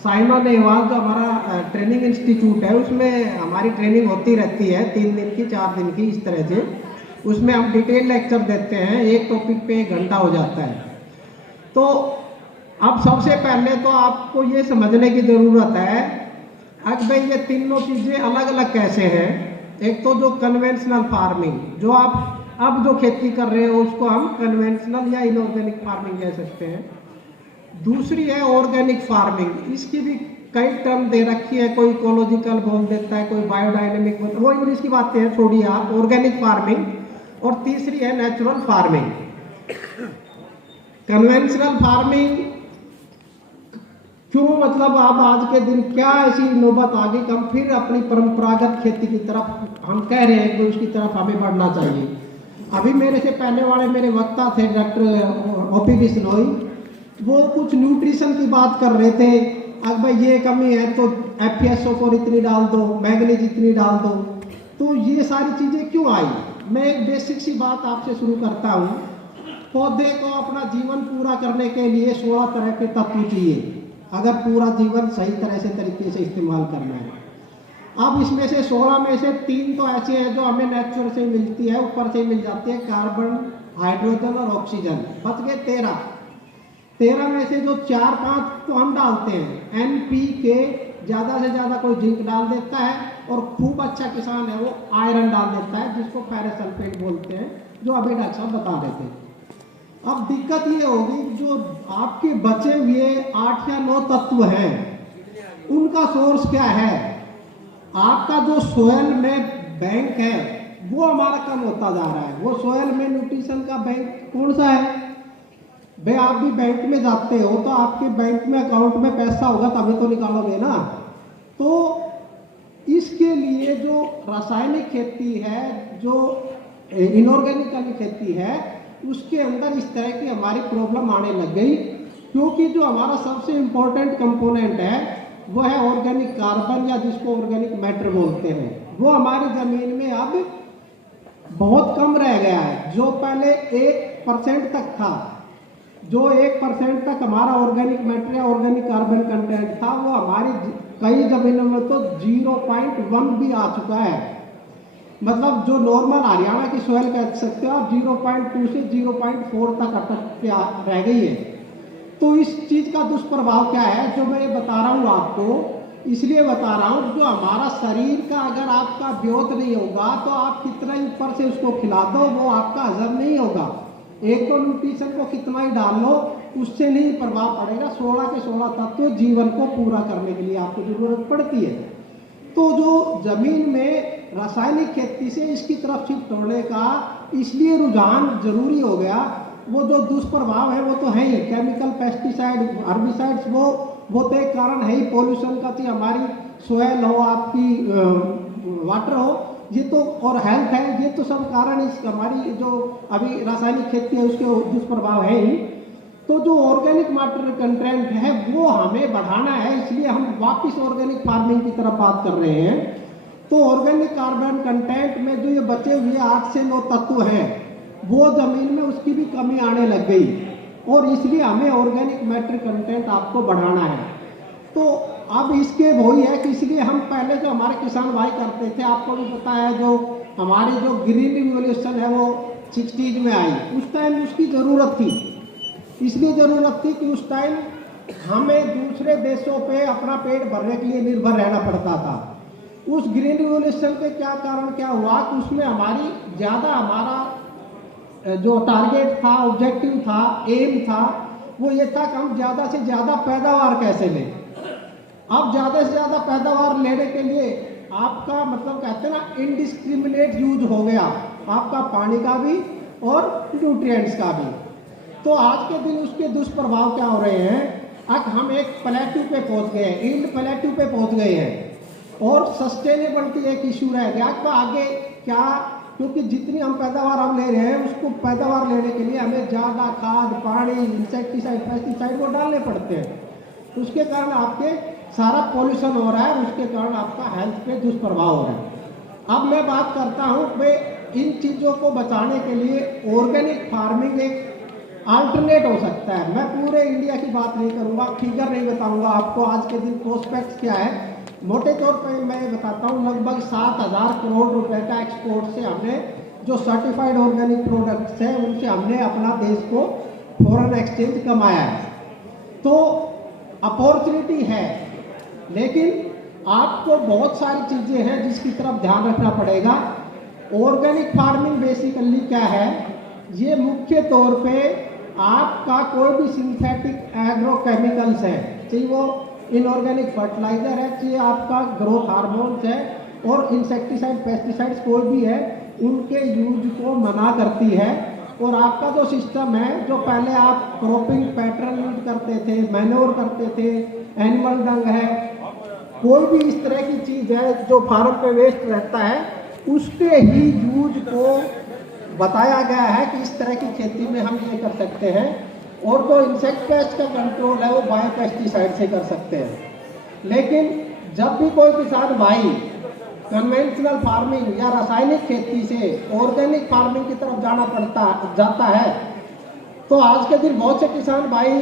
साइमा नेहवाल जो हमारा training institute है, उसमें हमारी ट्रेनिंग होती रहती है 3 दिन की 4 दिन की इस तरह से। उसमें हम डिटेल लेक्चर देते हैं, एक टॉपिक पे 1 घंटा हो जाता है। तो अब सबसे पहले तो आपको ये समझने की ज़रूरत है अब भाई ये तीनों चीज़ें अलग अलग कैसे हैं। एक तो जो कन्वेंशनल फार्मिंग, जो आप अब जो खेती कर रहे हो उसको हम कन्वेंशनल या इनऑर्गेनिक फार्मिंग कह सकते हैं। दूसरी है ऑर्गेनिक फार्मिंग, इसकी भी कई टर्म दे रखी है, कोई इकोलॉजिकल बोल देता है, कोई बायोडायनेमिक बोलता है, वो इंग्लिश की बातें हैं, छोड़िए आप। Organic farming. और तीसरी है नेचुरल फार्मिंग। कन्वेंशनल फार्मिंग क्यों, मतलब आप आज के दिन क्या ऐसी नौबत आ गई कि हम फिर अपनी परंपरागत खेती की तरफ हम कह रहे हैं कि उसकी तरफ हमें बढ़ना चाहिए। अभी मेरे से पहले वाले मेरे वक्ता थे डॉक्टर ओपी बिश्नोई, वो कुछ न्यूट्रिशन की बात कर रहे थे। अब भाई ये कमी है तो FeSO4 इतनी डाल दो, मैग्नीज इतनी डाल दो। तो ये सारी चीज़ें क्यों आई? मैं एक बेसिक सी बात आपसे शुरू करता हूँ। पौधे को अपना जीवन पूरा करने के लिए 16 तरह के तत्व चाहिए, अगर पूरा जीवन सही तरह से तरीके से इस्तेमाल करना है। अब इसमें से 16 में से 3 तो ऐसे हैं जो हमें नेचुरल से मिलती है, ऊपर से मिल जाती है, कार्बन, हाइड्रोजन और ऑक्सीजन। बच गए 13 में से जो 4-5 तो हम डालते हैं। NPK, ज़्यादा से ज़्यादा कोई जिंक डाल देता है, और खूब अच्छा किसान है वो आयरन डाल देता है, जिसको फेरस सल्फेट बोलते हैं, जो अभी डॉक्टर साहब बता रहे थे। अब दिक्कत ये होगी जो आपके बचे हुए 8 या 9 तत्व हैं, उनका सोर्स क्या है? आपका जो सोयल में बैंक है वो हमारा कम होता जा रहा है। वो सोयल में न्यूट्रिशन का बैंक कौन सा है? भाई आप भी बैंक में जाते हो तो आपके बैंक में अकाउंट में पैसा होगा तभी तो निकालोगे ना। तो इसके लिए जो रासायनिक खेती है, जो इनऑर्गेनिक वाली खेती है, उसके अंदर इस तरह की हमारी प्रॉब्लम आने लग गई, क्योंकि जो हमारा सबसे इम्पोर्टेंट कंपोनेंट है वो है ऑर्गेनिक कार्बन, या जिसको ऑर्गेनिक मैटर बोलते हैं। वो हमारी ज़मीन में अब बहुत कम रह गया है। जो पहले 1% तक था, जो 1% तक हमारा ऑर्गेनिक मैटर या ऑर्गेनिक कार्बन कंटेंट था, वो हमारी कई ज़मीनों में तो 0.1 भी आ चुका है। मतलब जो नॉर्मल हरियाणा की सोयल कह सकते हो आप, 0.2 से 0.4 तक अटक के रह गई है। तो इस चीज़ का दुष्प्रभाव क्या है जो मैं ये बता रहा हूँ आपको, इसलिए बता रहा हूँ, जो हमारा शरीर का अगर आपका ब्योत नहीं होगा तो आप कितना ही ऊपर से उसको खिला दो, वो आपका हजम नहीं होगा। एक तो न्यूट्रिशन को कितना ही डाल लो, उससे नहीं प्रभाव पड़ेगा। 16 के 16 तत्व जीवन को पूरा करने के लिए आपको जरूरत पड़ती है। तो जो जमीन में रासायनिक खेती से इसकी तरफ शिफ्ट होने का इसलिए रुझान जरूरी हो गया। वो जो दुष्प्रभाव है वो तो है ही, केमिकल, पेस्टिसाइड, हर्बिसाइड्स, वो तो एक कारण है ही। पॉल्यूशन का थी, हमारी सोयल हो, आपकी वाटर हो, ये तो, और हेल्थ है, ये तो सब कारण इस हमारी जो अभी रासायनिक खेती है उसके दुष्प्रभाव है ही। तो जो ऑर्गेनिक मैटर कंटेंट है वो हमें बढ़ाना है, इसलिए हम वापस ऑर्गेनिक फार्मिंग की तरफ बात कर रहे हैं। तो ऑर्गेनिक कार्बन कंटेंट में जो ये बचे हुए 8 से 9 तत्व हैं, वो जमीन में उसकी भी कमी आने लग गई, और इसलिए हमें ऑर्गेनिक मैटर कंटेंट आपको बढ़ाना है। तो अब इसके वही है कि इसलिए हम पहले जो हमारे किसान भाई करते थे, आपको भी पता है, जो हमारी जो ग्रीन रिवोल्यूशन है वो 60s में आई, उस टाइम उसकी ज़रूरत थी। इसलिए ज़रूरत थी कि उस टाइम हमें दूसरे देशों पे अपना पेट भरने के लिए निर्भर रहना पड़ता था। उस ग्रीन रिवोल्यूशन के क्या कारण क्या हुआ कि उसमें हमारा जो टारगेट था, ऑब्जेक्टिव था, एम था, वो ये था कि हम ज़्यादा से ज़्यादा पैदावार कैसे लें। अब ज़्यादा से ज़्यादा पैदावार लेने के लिए आपका, मतलब कहते हैं ना, इनडिस्क्रिमिनेट यूज हो गया, आपका पानी का भी और न्यूट्रिएंट्स का भी। तो आज के दिन उसके दुष्प्रभाव क्या हो रहे हैं? अब हम एक प्लेट्यू पे पहुंच गए हैं, ईल्ड प्लेट्यू पे पहुंच गए हैं, और सस्टेनेबिलिटी एक इशू रह गया कि आगे क्या, क्योंकि जितनी हम पैदावार हम ले रहे हैं, उसको पैदावार लेने के लिए हमें ज़्यादा खाद, पानी, इंसेक्टिसाइड, पेस्टिसाइड वो डालने पड़ते हैं। उसके कारण आपके सारा पॉल्यूशन हो रहा है, उसके कारण आपका हेल्थ पे दुष्प्रभाव हो रहा है। अब मैं बात करता हूँ भाई इन चीज़ों को बचाने के लिए ऑर्गेनिक फार्मिंग एक अल्टरनेट हो सकता है। मैं पूरे इंडिया की बात नहीं करूंगा, फिगर नहीं बताऊंगा आपको आज के दिन प्रोस्पेक्ट्स क्या है। मोटे तौर पर मैं बताता हूँ, लगभग 7,000 करोड़ रुपए का एक्सपोर्ट से हमने जो सर्टिफाइड ऑर्गेनिक प्रोडक्ट्स हैं उनसे हमने अपना देश को फॉरेन एक्सचेंज कमाया है। तो अपॉर्चुनिटी है, लेकिन आपको बहुत सारी चीज़ें हैं जिसकी तरफ ध्यान रखना पड़ेगा। ऑर्गेनिक फार्मिंग बेसिकली क्या है, ये मुख्य तौर पे आपका कोई भी सिंथेटिक एग्रोकेमिकल्स है, चाहे वो इनऑर्गेनिक फर्टिलाइजर है, चाहे आपका ग्रोथ हार्मोन्स है और इंसेक्टिसाइड पेस्टिसाइड्स कोई भी है, उनके यूज को मना करती है। और आपका जो सिस्टम है, जो पहले आप क्रॉपिंग पैटर्न यूज करते थे, मैन्योर करते थे, एनिमल डंग है, कोई भी इस तरह की चीज़ है जो फार्म पे वेस्ट रहता है, उसके ही यूज को बताया गया है कि इस तरह की खेती में हम ये कर सकते हैं। और जो इंसेक्ट पेस्ट का कंट्रोल है वो बायो पेस्टिसाइड से कर सकते हैं। लेकिन जब भी कोई किसान भाई कन्वेंशनल फार्मिंग या रासायनिक खेती से ऑर्गेनिक फार्मिंग की तरफ जाता है, तो आज के दिन बहुत से किसान भाई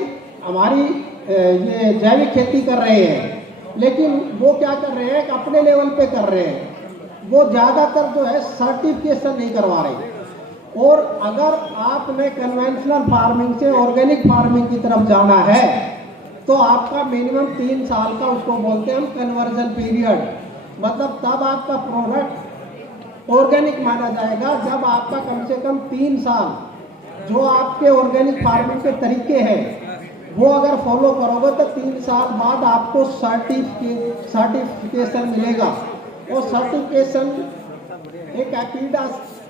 हमारी ये जैविक खेती कर रहे हैं, लेकिन वो क्या कर रहे हैं कि अपने लेवल पे कर रहे हैं, वो ज़्यादातर जो है सर्टिफिकेशन नहीं करवा रहे। और अगर आपने कन्वेंशनल फार्मिंग से ऑर्गेनिक फार्मिंग की तरफ जाना है तो आपका मिनिमम 3 साल का, उसको बोलते हैं हम कन्वर्जन पीरियड, मतलब तब आपका प्रोडक्ट ऑर्गेनिक माना जाएगा जब आपका कम से कम 3 साल जो आपके ऑर्गेनिक फार्मिंग के तरीके हैं वो अगर फॉलो करोगे तो 3 साल बाद आपको सर्टिफिकेशन मिलेगा। और सर्टिफिकेशन एक एपीडा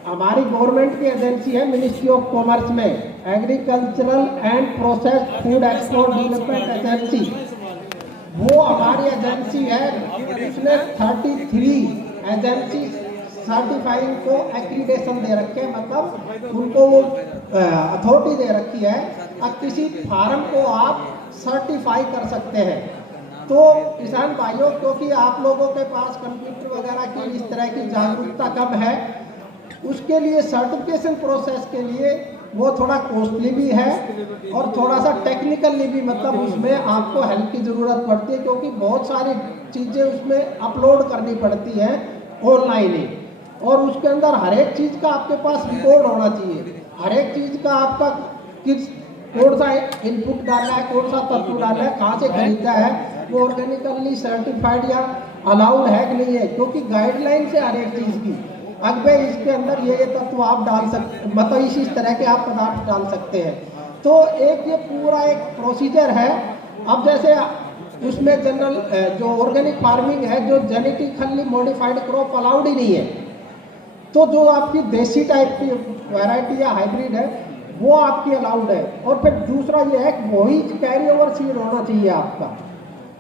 हमारी गवर्नमेंट की एजेंसी है, मिनिस्ट्री ऑफ कॉमर्स में agricultural and processed food export development agency, वो हमारी एजेंसी है। उसने 33 एजेंसी सर्टिफाइंग को एक्रीडेशन दे रखे हैं, मतलब उनको वो अथॉरिटी दे रखी है, अब किसी फार्म को आप सर्टिफाई कर सकते हैं। तो किसान भाइयों, क्योंकि आप लोगों के पास कंप्यूटर वगैरह की इस तरह की जागरूकता कम है, उसके लिए सर्टिफिकेशन प्रोसेस के लिए वो थोड़ा कॉस्टली भी है और थोड़ा सा टेक्निकली भी, मतलब उसमें आपको हेल्प की ज़रूरत पड़ती है, क्योंकि बहुत सारी चीज़ें उसमें अपलोड करनी पड़ती है ऑनलाइन ही। और उसके अंदर हर एक चीज़ का आपके पास रिकॉर्ड होना चाहिए, हर एक चीज़ का आपका किस कौन सा इनपुट डालना है, कौन सा तत्व डालना है, कहाँ से खरीदा है, वो ऑर्गेनिकली सर्टिफाइड या अलाउड है कि नहीं है, क्योंकि गाइडलाइन से हर एक चीज़ की अगर इसके अंदर ये तत्व आप डाल सकते, मतलब इस तरह के आप पदार्थ डाल सकते हैं। तो एक ये पूरा एक प्रोसीजर है। अब जैसे उसमें जनरल जो ऑर्गेनिक फार्मिंग है, जो जेनेटिकली मॉडिफाइड क्रॉप अलाउड ही नहीं है, तो जो आपकी देसी टाइप की वैरायटी या हाइब्रिड है वो आपकी अलाउड है। और फिर दूसरा ये है कि वही कैरी ओवर सीड होना चाहिए आपका।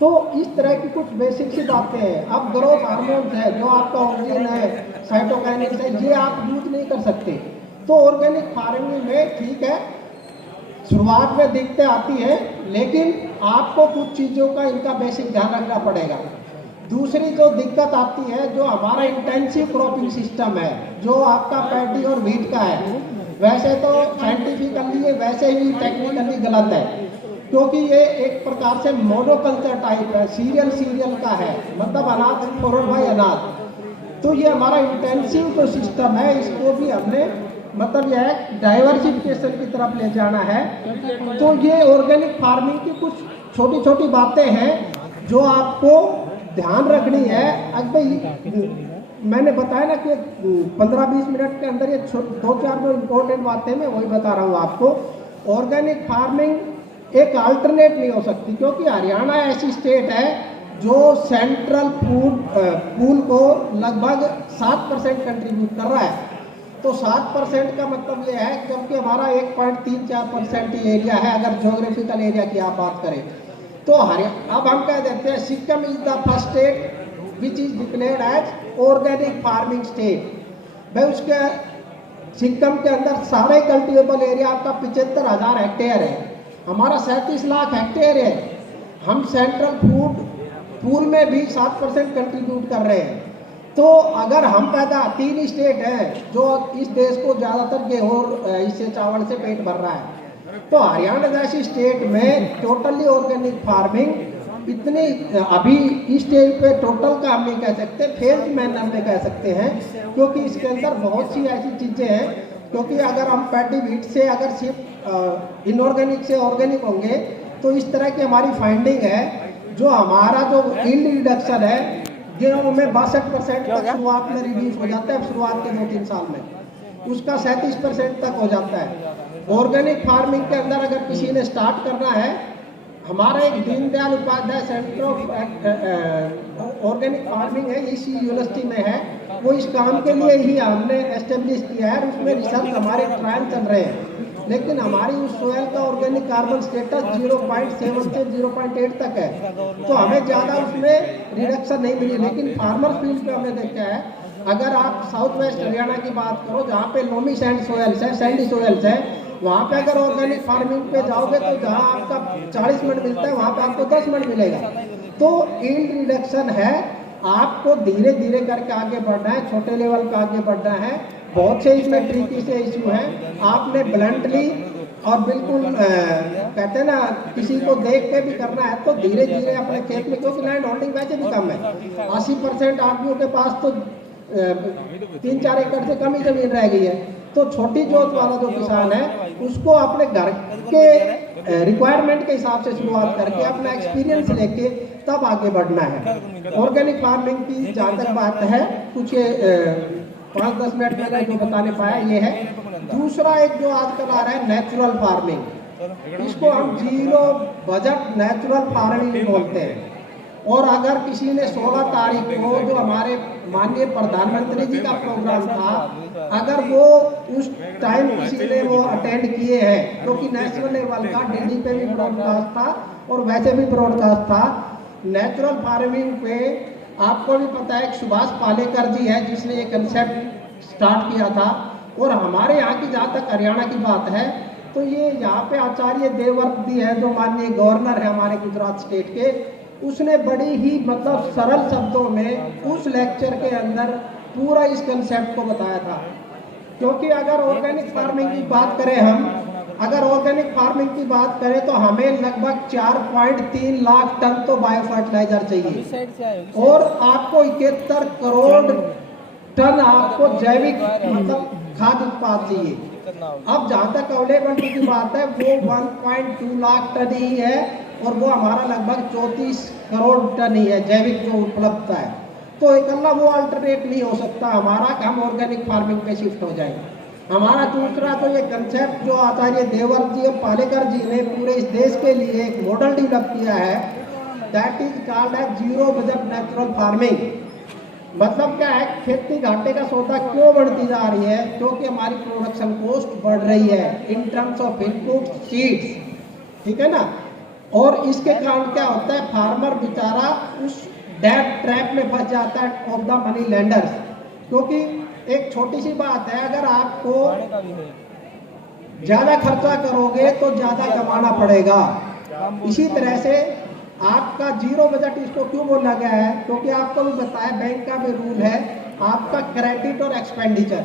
तो इस तरह की कुछ बेसिक सी बातें हैं। अब ग्रोथ हार्मोन्स है, जो आपका ऑक्सीजन है, साइटोकाइनेसिस है, ये आप यूज नहीं कर सकते। तो ऑर्गेनिक फार्मिंग में ठीक है, शुरुआत में दिक्कतें आती है, लेकिन आपको कुछ चीज़ों का इनका बेसिक ध्यान रखना पड़ेगा। दूसरी जो दिक्कत आती है, जो हमारा इंटेंसिव क्रॉपिंग सिस्टम है, जो आपका पैडी और व्हीट का है, वैसे तो साइंटिफिकली ये वैसे ही टेक्निकली गलत है, क्योंकि ये एक प्रकार से मोनोकल्चर टाइप है, सीरियल का है, मतलब अनाज फॉरवर्ड बाय अनाज। तो ये हमारा इंटेंसिव जो सिस्टम है, इसको भी हमने मतलब यह है डाइवर्सिफिकेशन की तरफ ले जाना है। तो ये ऑर्गेनिक फार्मिंग की कुछ छोटी छोटी बातें हैं जो आपको ध्यान रखनी है। अब भाई मैंने बताया ना कि 15-20 मिनट के अंदर ये 2-4 जो इम्पोर्टेंट बातें मैं वही बता रहा हूँ आपको। ऑर्गेनिक फार्मिंग एक अल्टरनेट नहीं हो सकती, क्योंकि हरियाणा ऐसी स्टेट है जो सेंट्रल फूड पूल को लगभग 7% कंट्रीब्यूट कर रहा है। तो 7% का मतलब ये है, जबकि हमारा 1.34% ही एरिया है, अगर ज्योग्राफिकल एरिया की आप बात करें तो हरियाणा। अब हम कह देते हैं Sikkim is the first state which is declared as organic farming state. भाई उसके सिक्किम के अंदर सारे कल्टिवेबल एरिया आपका 75,000 हेक्टेयर है, हमारा 37 लाख हेक्टेयर है। हम सेंट्रल फूड पूल में भी 7% कंट्रीब्यूट कर रहे हैं। तो अगर हम पैदा 3 स्टेट हैं जो इस देश को ज़्यादातर गेहूँ इससे चावल से पेट भर रहा है, तो हरियाणा जैसी स्टेट में टोटली ऑर्गेनिक फार्मिंग इतनी अभी इस स्टेज पे टोटल का हम नहीं कह सकते, फेज मैनर में कह सकते हैं, क्योंकि इसके अंदर बहुत सी ऐसी चीज़ें हैं। क्योंकि अगर हम पैडी व्हीट से अगर सिर्फ इनऑर्गेनिक से ऑर्गेनिक होंगे तो इस तरह की हमारी फाइंडिंग है, जो हमारा जो यील्ड रिडक्शन है गेहूं में 62% तक शुरुआत में रिड्यूस हो जाता है, शुरुआत के 2-3 साल में उसका 37% तक हो जाता है। ऑर्गेनिक फार्मिंग के अंदर अगर किसी ने स्टार्ट करना है, हमारा एक Deendayal Upadhyay centre of organic farming है, इसी यूनिवर्सिटी में है, वो इस काम के लिए ही हमने एस्टेब्लिश किया है। उसमें रिसर्च हमारे ट्रायल चल रहे हैं, लेकिन हमारी उस सोयल का ऑर्गेनिक कार्बन स्टेटस 0.7 से 0.8 तक है, तो हमें ज़्यादा उसमें रिडक्शन नहीं मिली। लेकिन फार्मर फील्ड पे हमने देखा है, अगर आप साउथ वेस्ट हरियाणा की बात करो जहाँ पे लोमी सैंड सोयल्स है, सैंडी सोयल्स है, वहाँ पे अगर ऑर्गेनिक फार्मिंग पे जाओगे तो जहाँ आपका 40 मिनट मिलता है वहाँ पे आपको 10 मिनट मिलेगा। तो यील्ड रिडक्शन है, आपको धीरे धीरे करके आगे बढ़ना है, छोटे लेवल पे आगे बढ़ना है। बहुत से इसमें ट्रिकी से इशू हैं, आपने ब्लंटली और बिल्कुल कहते हैं ना किसी को देख के भी करना है तो धीरे धीरे अपने खेत में, क्योंकि लैंड होल्डिंग वैसे भी कम है, 80% आदमियों के पास तो 3-4 एकड़ से कम ही जमीन रह गई है। तो छोटी जोत वाला जो किसान है उसको अपने घर के रिक्वायरमेंट के हिसाब से शुरुआत करके अपना एक्सपीरियंस लेके तब आगे बढ़ना है। ऑर्गेनिक फार्मिंग की जहाँ तक बात है, कुछ 5-10 मिनट मैंने जो बताने पाया ये है। दूसरा एक जो आजकल आ रहा है नेचुरल फार्मिंग, इसको हम जीरो बजट नेचुरल फार्मिंग बोलते हैं। और अगर किसी ने 16 तारीख को जो हमारे माननीय प्रधानमंत्री जी का प्रोग्राम था, अगर वो उस टाइम किसी ने वो अटेंड किए हैं, क्योंकि नेशनल लेवल का दिल्ली पे भी ब्रॉडकास्ट था और वैसे भी ब्रॉडकास्ट था नेचुरल फार्मिंग पे। आपको भी पता है सुभाष पालेकर जी है जिसने ये कंसेप्ट स्टार्ट किया था। और हमारे यहाँ की जहाँ तक हरियाणा की बात है तो ये यहाँ पे आचार्य देवव्रत जी है जो माननीय गवर्नर है हमारे गुजरात स्टेट के, उसने बड़ी ही मतलब सरल शब्दों में उस लेक्चर के अंदर पूरा इस कंसेप्ट को बताया था। क्योंकि अगर ऑर्गेनिक फार्मिंग की बात करें अगर ऑर्गेनिक फार्मिंग की बात करें तो हमें लगभग 4.3 लाख टन तो बायो फर्टिलाइजर चाहिए और आपको 71 करोड़ टन आपको जैविक मतलब खाद्य उत्पाद चाहिए। अब जहाँ तक अवेलेबिलिटी की बात है वो 1.2 लाख टन ही है और वो हमारा लगभग 34 करोड़ टन ही है जैविक जो उपलब्धता है। तो इकल्ला वो अल्टरनेट नहीं हो सकता हमारा कि हम ऑर्गेनिक फार्मिंग पे शिफ्ट हो जाएंगे। हमारा दूसरा तो ये कंसेप्ट जो आचार्य देवव्रत जी और पालेकर जी ने पूरे इस देश के लिए एक मॉडल डेवलप किया है, that is called as zero budget natural farming. मतलब क्या है, खेती घाटे का सौदा क्यों बढ़ती जा रही है? क्योंकि हमारी प्रोडक्शन कॉस्ट बढ़ रही है in terms of input seeds, ठीक है ना। और इसके कारण क्या होता है, फार्मर बेचारा उस डेट ट्रैप में फंस जाता है ऑफ द मनी लेंडर्स। क्योंकि एक छोटी सी बात है, अगर आपको ज्यादा खर्चा करोगे तो ज्यादा कमाना पड़ेगा। इसी तरह से आपका जीरो बजट इसको क्यों बोला गया है, क्योंकि आपको भी बताया बैंक का भी रूल है आपका क्रेडिट और एक्सपेंडिचर।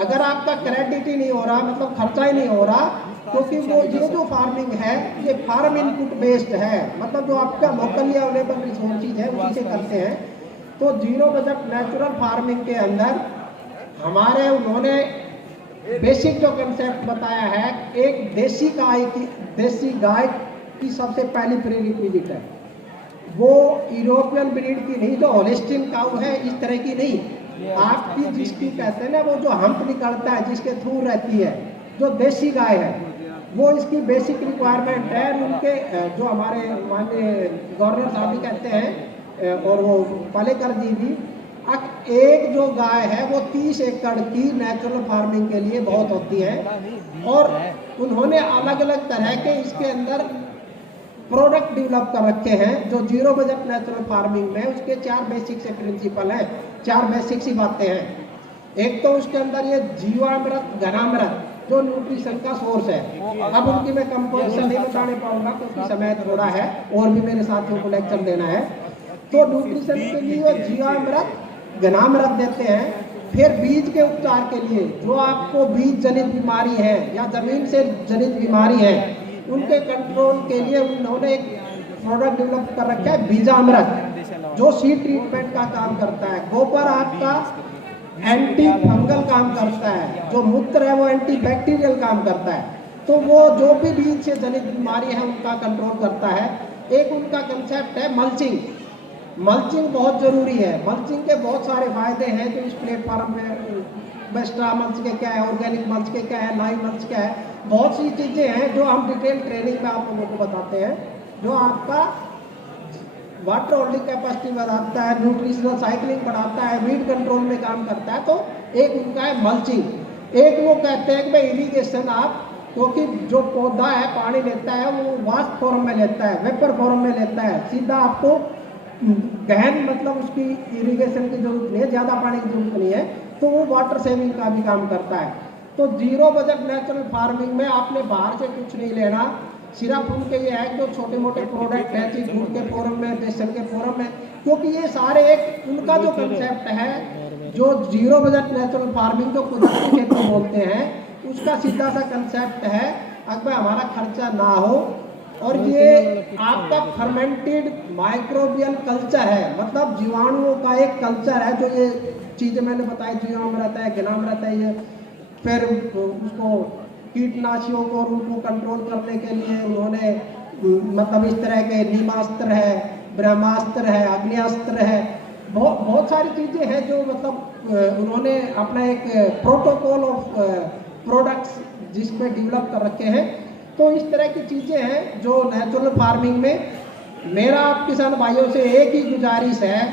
अगर आपका क्रेडिट ही नहीं हो रहा मतलब खर्चा ही नहीं हो रहा, क्योंकि वो ये जो फार्मिंग है ये फार्म इनपुट बेस्ड है, मतलब जो आपका लोकली अवेलेबल रिसोर्सेज है उसी से करते हैं। तो जीरो बजट नेचुरल फार्मिंग के अंदर हमारे उन्होंने बेसिक जो कंसेप्ट बताया है, एक देसी गाय की सबसे पहली प्रीरिक्विजिट है वो यूरोपियन ब्रीड की नहीं, जो होलिस्टीन काऊ है इस तरह की नहीं, आपकी जिसकी कहते हैं ना वो जो हम्प निकलता है जिसके थ्रू रहती है, जो देसी गाय है वो इसकी बेसिक रिक्वायरमेंट है। उनके जो हमारे माननीय गवर्नर साहब भी कहते हैं और वो पालेकर जी भी, एक जो गाय है वो 30 एकड़ की नेचुरल फार्मिंग के लिए बहुत होती है। और उन्होंने अलग अलग तरह के इसके अंदर प्रोडक्ट डेवलप कर रखे हैं जो जीरो बजट नेचुरल फार्मिंग में उसके 4 बेसिक से प्रिंसिपल हैं, 4 बेसिक सी बातें हैं। एक तो उसके अंदर ये जीवामृत घनामृत जो न्यूट्रिशन का सोर्स है, अब उनकी मैं कंपोजिशन नहीं बताने पाऊंगा क्योंकि समय थोड़ा है और भी मेरे साथियों को लेक्चर देना है। तो न्यूट्रिशन के लिए जीवामृत घनामृत देते हैं, फिर बीज के उपचार के लिए जो आपको बीज जनित बीमारी है या जमीन से जनित बीमारी है, उनके कंट्रोल के लिए उन्होंने एक प्रोडक्ट डेवलप कर रखा है बीजामृत, जो सीड ट्रीटमेंट का काम करता है। गोबर आपका एंटी फंगल काम करता है, जो मूत्र है वो एंटी बैक्टीरियल काम करता है। तो वो जो भी बीज से जनित बीमारी है उनका कंट्रोल करता है। एक उनका कंसेप्ट है मल्चिंग। मल्चिंग बहुत ज़रूरी है। मल्चिंग के बहुत सारे फायदे हैं जो इस प्लेटफॉर्म पे बेस्ट्रा मल्च के क्या है, ऑर्गेनिक मल्च के क्या है, लाइव मल्च क्या है, बहुत सी चीज़ें हैं जो हम डिटेल ट्रेनिंग में आप लोगों को बताते हैं, जो आपका वाटर होल्डिंग कैपेसिटी बढ़ाता है, न्यूट्रिशनल साइकिलिंग बढ़ाता है, वीड कंट्रोल में काम करता है। तो एक उनका है मल्चिंग। एक वो कहते हैं कि भाई इरिगेशन आप, क्योंकि जो पौधा है पानी लेता है वो वाष्प फॉर्म में लेता है, वेपर फॉर्म में लेता है, सीधा आपको गहन मतलब उसकी इरिगेशन की जरूरत नहीं है, ज़्यादा पानी की जरूरत नहीं है, तो वो वाटर सेविंग का भी काम करता है। तो जीरो बजट नेचुरल फार्मिंग में आपने बाहर से कुछ नहीं लेना, सिर्फ उनके ये है जो छोटे मोटे प्रोडक्ट हैं, चीज दूध के फॉर्म में, बेसन के फॉर्म में, क्योंकि ये सारे एक उनका जो कंसेप्ट है, जो जीरो बजट नेचुरल फार्मिंग जो कुदरती खेती बोलते हैं, उसका सीधा सा कंसेप्ट है अगर हमारा खर्चा ना हो, और ये आपका फर्मेंटेड माइक्रोबियल कल्चर है, मतलब जीवाणुओं का एक कल्चर है। जो ये चीज़ें मैंने बताई, जीवामृत है, घनामृत है, ये फिर उसको कीटनाशियों को और उनको कंट्रोल करने के लिए उन्होंने मतलब इस तरह के नीमास्त्र है, ब्रह्मास्त्र है, अग्नियास्त्र है, बहुत सारी चीज़ें हैं जो मतलब उन्होंने अपना एक प्रोटोकॉल ऑफ प्रोडक्ट्स जिसमें डेवलप कर रखे हैं। तो इस तरह की चीज़ें हैं जो नेचुरल फार्मिंग में। मेरा आप किसान भाइयों से एक ही गुजारिश है,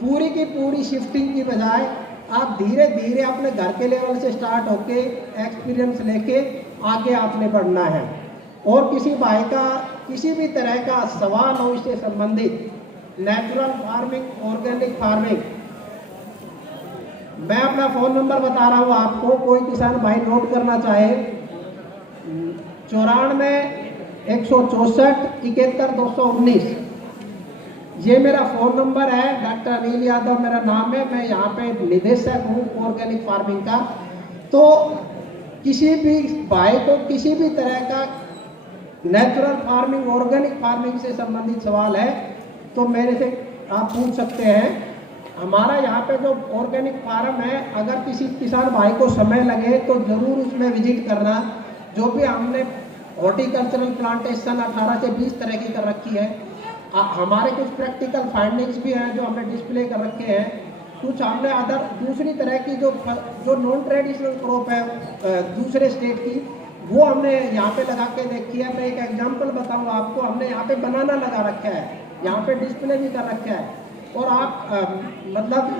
पूरी की पूरी शिफ्टिंग की बजाय आप धीरे धीरे अपने घर के लेवल से स्टार्ट होके एक्सपीरियंस लेके आगे आपने बढ़ना है। और किसी भाई का किसी भी तरह का सवाल हो इससे संबंधित, नेचुरल फार्मिंग, ऑर्गेनिक फार्मिंग, मैं अपना फ़ोन नंबर बता रहा हूँ आपको, कोई किसान भाई नोट करना चाहे 94-164-71-219, ये मेरा फ़ोन नंबर है। डॉक्टर अनिल यादव मेरा नाम है, मैं यहाँ पे निदेशक हूँ ऑर्गेनिक फार्मिंग का। तो किसी भी भाई को किसी भी तरह का नेचुरल फार्मिंग, ऑर्गेनिक फार्मिंग से संबंधित सवाल है तो मेरे से आप पूछ सकते हैं। हमारा यहाँ पे जो ऑर्गेनिक फार्म है, अगर किसी किसान भाई को समय लगे तो ज़रूर उसमें विजिट करना। जो भी हमने हॉर्टिकल्चरल प्लांटेशन 18 से 20 तरह की कर रखी है, हमारे कुछ प्रैक्टिकल फाइंडिंग्स भी हैं जो हमने डिस्प्ले कर रखे हैं। कुछ हमने अदर दूसरी तरह की जो नॉन ट्रेडिशनल क्रॉप है दूसरे स्टेट की, वो हमने यहाँ पे लगा के देखी है। मैं एक एग्जांपल बताऊँ आपको, हमने यहाँ पे बनाना लगा रखा है, यहाँ पे डिस्प्ले भी कर रखा है, और आप मतलब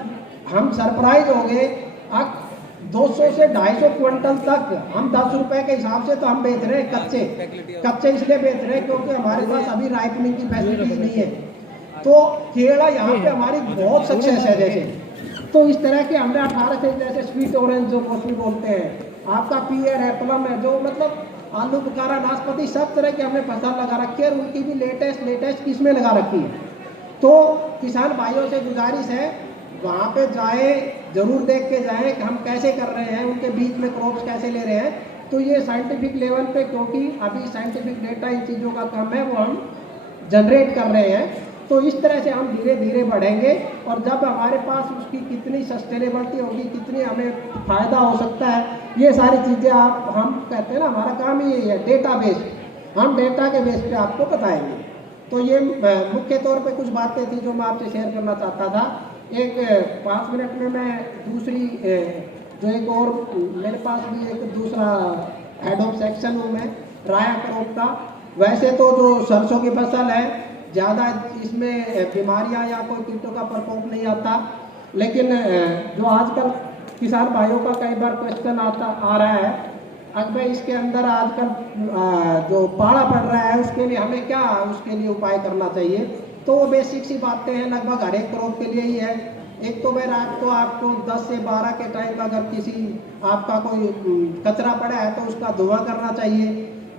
हम सरप्राइज हो गए। अब 200 से 250 क्विंटल तक हम 10 रुपए के हिसाब से तो हम बेच रहे हैं कच्चे इसलिए बेच रहे हैं क्योंकि हमारे पास अभी राइपनिंग की फैसिलिटीज नहीं है। तो केला यहाँ पे हमारी बहुत सक्सेस है। जैसे तो इस तरह के हमने 18 से, जैसे स्वीट ऑरेंज जो मौसमी बोलते हैं, आपका पियर है, प्लम है, जो मतलब आलू बुखारा, नाशपाती, सब तरह की हमने फसल लगा रखी है, और उनकी भी लेटेस्ट किस्में लगा रखी है। तो किसान भाइयों से गुजारिश है, वहाँ पे जाए, जरूर देख के जाएं कि हम कैसे कर रहे हैं, उनके बीच में क्रॉप्स कैसे ले रहे हैं। तो ये साइंटिफिक लेवल पे, क्योंकि अभी साइंटिफिक डेटा इन चीज़ों का कम है, वो हम जनरेट कर रहे हैं। तो इस तरह से हम धीरे धीरे बढ़ेंगे, और जब हमारे पास उसकी कितनी सस्टेनेबिलिटी होगी, कितनी हमें फ़ायदा हो सकता है, ये सारी चीज़ें हम कहते हैं ना, हमारा काम ही यही है, डेटा बेस। हम डेटा के बेस पे आपको बताएंगे। तो ये मुख्य तौर पे कुछ बातें थी जो मैं आपसे शेयर करना चाहता था। एक 5 मिनट में मैं दूसरी जो एक और मेरे पास भी एक दूसरा हेड ऑफ सेक्शन हूँ मैं राया क्रॉप का। वैसे तो जो सरसों की फसल है, ज़्यादा इसमें बीमारियां या कोई कीटों का प्रकोप नहीं आता, लेकिन जो आजकल किसान भाइयों का कई बार क्वेश्चन आ रहा है, अगर इसके अंदर आजकल जो पाला पड़ रहा है उसके लिए हमें क्या उसके लिए उपाय करना चाहिए। तो वो बेसिक सी बातें हैं, लगभग हर एक क्रॉप के लिए ही है। एक तो भाई रात को आपको 10 से 12 के टाइम अगर किसी आपका कोई कचरा पड़ा है तो उसका धुआं करना चाहिए।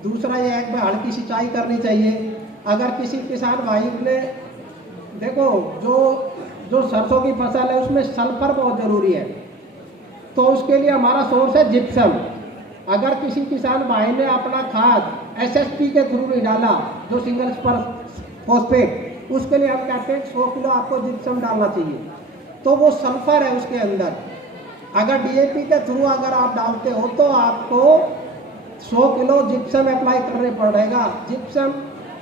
दूसरा ये है कि भाई हल्की सिंचाई करनी चाहिए। अगर किसी किसान भाई ने, देखो जो सरसों की फसल है उसमें सल्फर बहुत ज़रूरी है। तो उसके लिए हमारा सोर्स है जिप्सम। अगर किसी किसान भाई ने अपना खाद एसएसपी के थ्रू नहीं डाला, जो सिंगल सुपर फॉस्फेट, उसके लिए हम कहते हैं 100 किलो आपको जिप्सम डालना चाहिए। तो वो सल्फर है उसके अंदर। अगर डीएपी के थ्रू अगर आप डालते हो तो आपको 100 किलो जिप्सम अप्लाई करने पड़ेगा। जिप्सम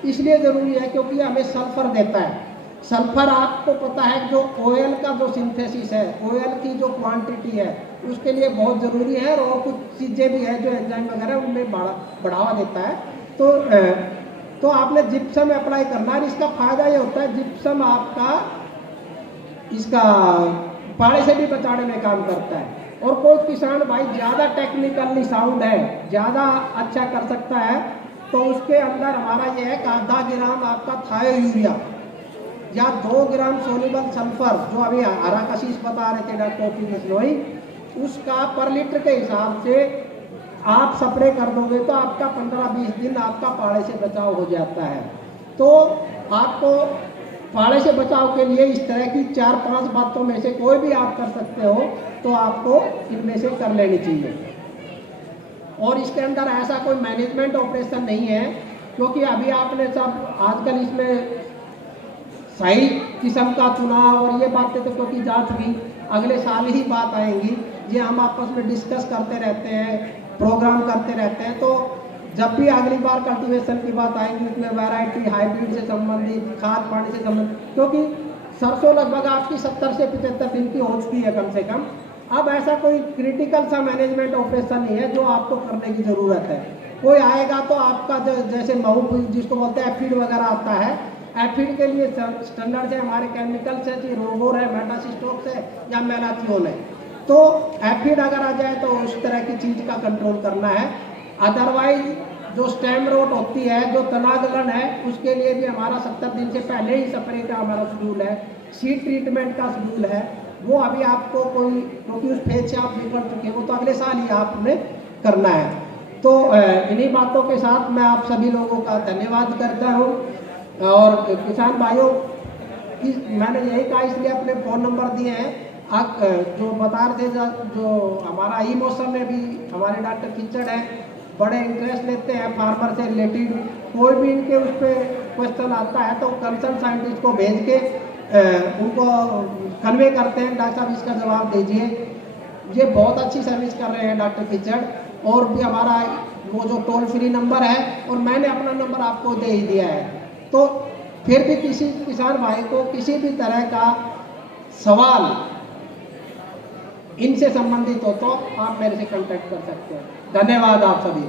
इसलिए ज़रूरी है क्योंकि हमें सल्फर देता है। सल्फर आपको पता है जो ऑयल का जो सिंथेसिस है, ऑयल की जो क्वांटिटी है, उसके लिए बहुत ज़रूरी है। और कुछ चीज़ें भी हैं जो एंजाइम वगैरह उनमें बढ़ावा देता है। तो आपने जिप्सम अप्लाई करना है। इसका फ़ायदा ये होता है, जिप्सम आपका इसका पाड़े से भी बचाने में काम करता है। और कोई किसान भाई ज़्यादा टेक्निकली साउंड है, ज़्यादा अच्छा कर सकता है, तो उसके अंदर हमारा ये है कि आधा ग्राम आपका थायो यूरिया या 2 ग्राम सोल्यूबल सल्फर, जो अभी हरा कशीस बता रहे थे डॉक्टर ओपी बिश्नोई, उसका पर लीटर के हिसाब से आप स्प्रे कर दोगे तो आपका 15-20 दिन आपका पाड़े से बचाव हो जाता है। तो आपको पाड़े से बचाव के लिए इस तरह की 4-5 बातों में से कोई भी आप कर सकते हो, तो आपको इनमें से कर लेनी चाहिए। और इसके अंदर ऐसा कोई मैनेजमेंट ऑपरेशन नहीं है, क्योंकि अभी आपने सब आजकल इसमें सही किस्म का चुनाव और ये बातें तो क्योंकि जांच भी अगले साल ही बात आएंगी, ये हम आपस में डिस्कस करते रहते हैं, प्रोग्राम करते रहते हैं। तो जब भी अगली बार कल्टीवेशन की बात आएगी, उसमें वैरायटी हाइब्रिड से संबंधित, खाद पानी से संबंधित, क्योंकि सरसों लगभग आपकी 70 से 75 दिन की हो चुकी है कम से कम। अब ऐसा कोई क्रिटिकल सा मैनेजमेंट ऑपरेशन नहीं है जो आपको करने की ज़रूरत है। कोई आएगा तो आपका जैसे महू जिसको बोलते हैं एफिड वगैरह आता है, एफिड के लिए स्टैंडर्ड से हमारे केमिकल्स है, रोगोर है, मेटासिस्टोक्स है या मेलाथियोन है। तो एफिड अगर आ जाए तो उस तरह की चीज़ का कंट्रोल करना है। अदरवाइज जो स्टेम रोट होती है, जो तनागलन है, उसके लिए भी हमारा 70 दिन से पहले ही स्प्रे का हमारा शेड्यूल है। सीड ट्रीटमेंट का शेड्यूल है, वो अभी आपको कोई, क्योंकि उस फेज से आप निकल चुके हो, तो अगले साल ही आपने करना है। तो इन्हीं बातों के साथ मैं आप सभी लोगों का धन्यवाद करता हूँ। और किसान भाइयों, मैंने यही कहा इसलिए अपने फ़ोन नंबर दिए हैं। आप जो बता रहे थे, जो हमारा ई मौसम में भी हमारे डॉक्टर खिचड़ हैं, बड़े इंटरेस्ट लेते हैं फार्मर से रिलेटेड। कोई भी इनके उस पर क्वेश्चन आता है तो कंसर्न साइंटिस्ट को भेज के उनको कन्वे करते हैं, डॉक्टर साहब इसका जवाब दीजिए। ये बहुत अच्छी सर्विस कर रहे हैं डॉक्टर खिचड़। और भी हमारा वो जो टोल फ्री नंबर है, और मैंने अपना नंबर आपको दे ही दिया है। तो फिर भी किसी किसान भाई को किसी भी तरह का सवाल इनसे संबंधित हो तो आप मेरे से कांटेक्ट कर सकते हैं। धन्यवाद आप सभी।